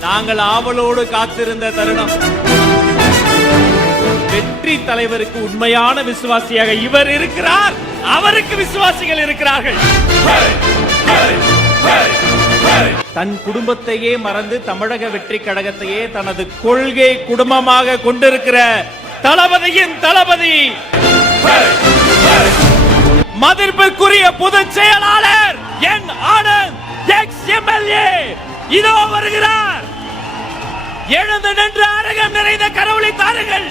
நாங்கள் ஆவலோடு காத்திருந்த தருணம். வெற்றி தலைவருக்கு உண்மையான விசுவாசியாக இவர் இருக்கிறார். அவருக்கு விசுவாசிகள் இருக்கிறார்கள். தன் குடும்பத்தையே மறந்து தமிழக வெற்றி கழகத்தையே தனது கொள்கை குடும்பமாக கொண்டிருக்கிற தளபதியின் தளபதி, மதிப்பிற்குரிய பொதுச் செயலாளர் என் ஆனந்த் எக்ஸ்-எம்எல்ஏ இதோ வருகிறார். எழுந்து நின்று அரங்கம் நிறைந்த கரவொலி தாருங்கள்.